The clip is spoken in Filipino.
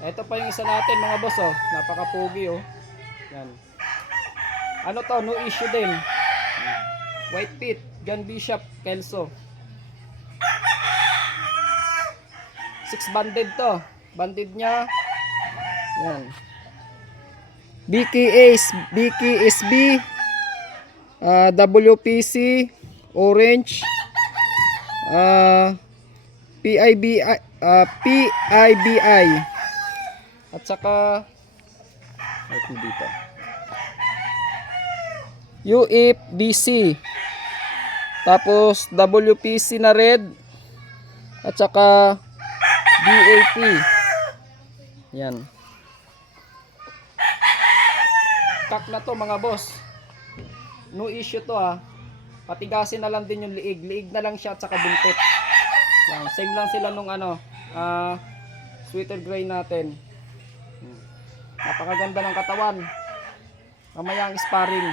Ito pa yung isa natin mga boss oh. Napaka-pogi oh. Yan. Ano to? No issue din. White Pit, John Bishop, Kelso. 6 banded to. Banded niya. Yan. BKSB, WPC, Orange, PIBI, at saka ito dito. UFBC. Tapos WPC na red at saka BAP. Yan. Kak na to mga boss. No issue to ha. Patigasin na lang din yung liig. Liig na lang siya at saka buntot. Yan. Same lang sila nung ano, sweater gray natin. Napakaganda ng katawan. Mamaya ang sparring.